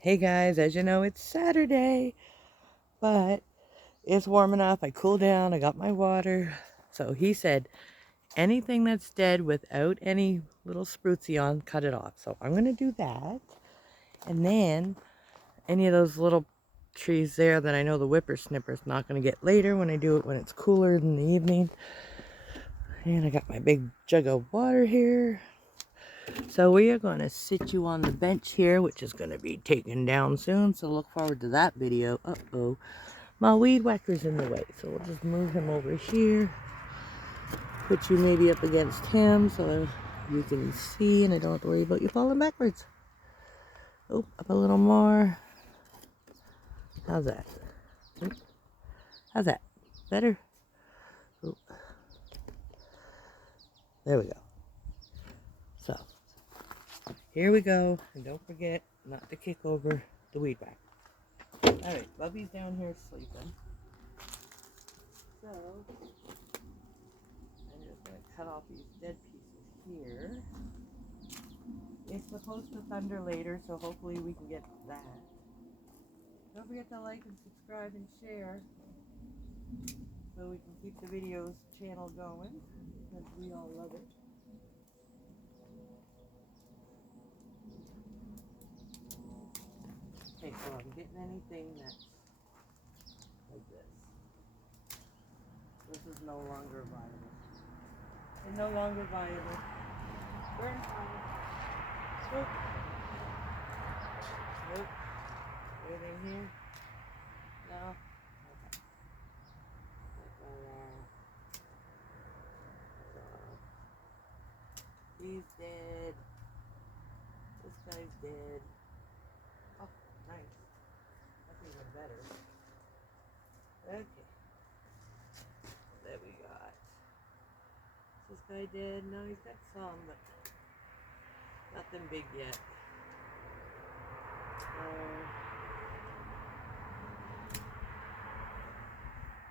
Hey guys, as you know, it's Saturday, but it's warm enough. I cooled down, I got my water. So he said, anything that's dead without any little sprucey on, cut it off. So I'm going to do that. And then any of those little trees there that I know the whippersnipper's not going to get later when I do it when it's cooler in the evening. And I got my big jug of water here. So we are going to sit you on the bench here, which is going to be taken down soon. So look forward to that video. Uh-oh. My weed whacker's in the way. So we'll just move him over here. Put you maybe up against him so you can see and I don't have to worry about you falling backwards. Oh, up a little more. How's that? How's that? Better? Oh. There we go. So, here we go. And don't forget not to kick over the weed whacker. Alright, Bubby's down here sleeping. So, I'm just going to cut off these dead pieces here. It's supposed to thunder later, so hopefully we can get that. Don't forget to like and subscribe and share so we can keep the videos channel going, because we all love it. Okay, so I'm getting anything that's like this. This is no longer viable. It's no longer viable. Burn fire. Smoke. Nope. Anything here? No? Okay. He's dead. This guy's dead. Oh, nice. That's even better. Okay. There we got. Is this guy dead? No, he's got some, but nothing big yet.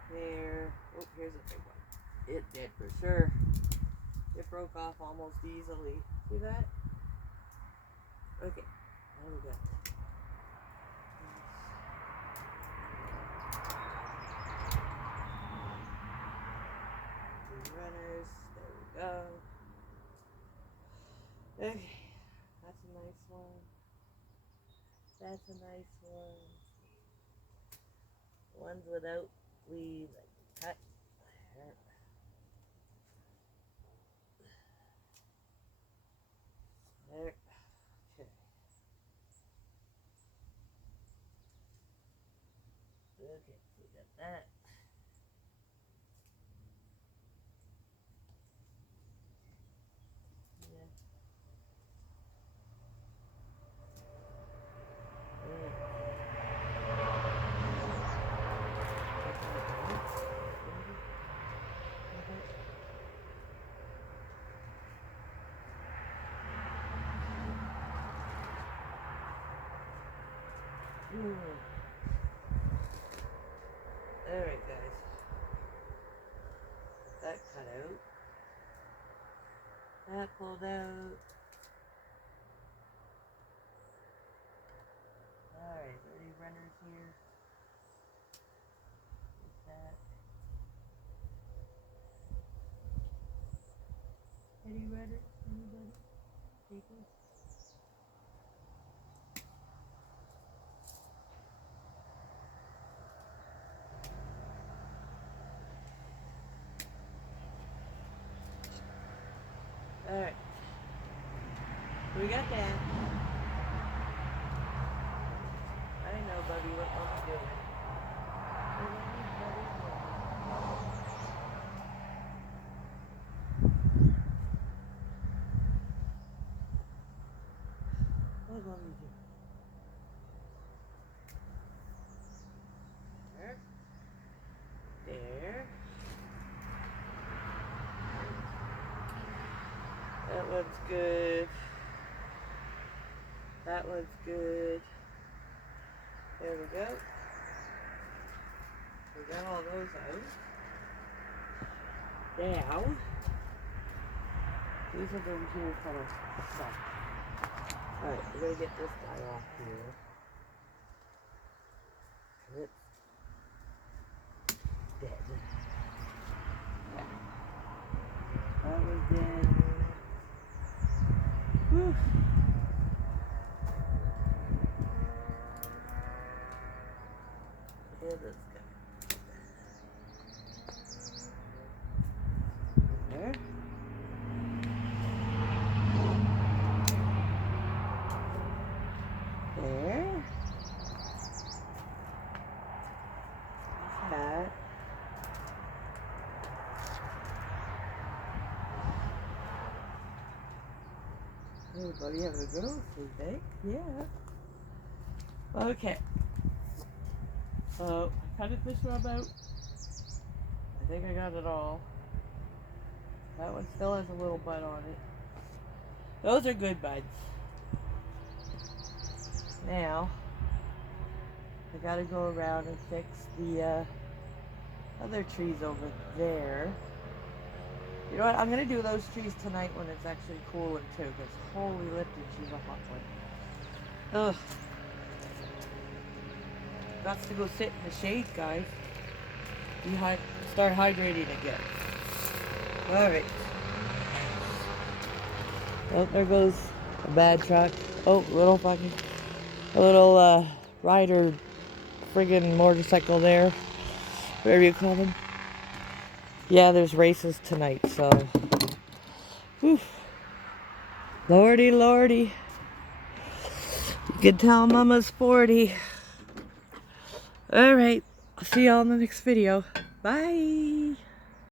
There. Oh, here's a big one. It did for sure. It broke off almost easily. See that? Okay. There we go. Two runners. There we go. Okay. That's a nice one. That's a nice one. Ones without leaves I can cut. There. There. Okay. Okay, we got that. Yeah. Alright guys, that cut out, that pulled out. Alright, any runners here? What's that? Any runners? Anybody? People? Alright. We got that. I know, Bubby, what Bubby's doing. What Bubby doing? There. There. That one's good. That one's good. There we go. We got all those out. Now, these are the here kind of soft. Alright, we're gonna get this guy off here. And this guy. There. There. That. Hey, buddy, having a good old sleep, eh? Yeah. Okay. So, I cut a fish rub out. I think I got it all. That one still has a little bud on it. Those are good buds. Now, I gotta go around and fix the other trees over there. You know what? I'm gonna do those trees tonight when it's actually cooler too, because holy lifted, she's a hot one. Ugh. Got to go sit in the shade, guys. Start hydrating again. Alright. Oh, there goes a bad truck. Oh, a little rider friggin' motorcycle there. Whatever you call them. Yeah, there's races tonight, so. Whew. Lordy, lordy. You can tell Mama's sporty. Alright, I'll see y'all in the next video. Bye!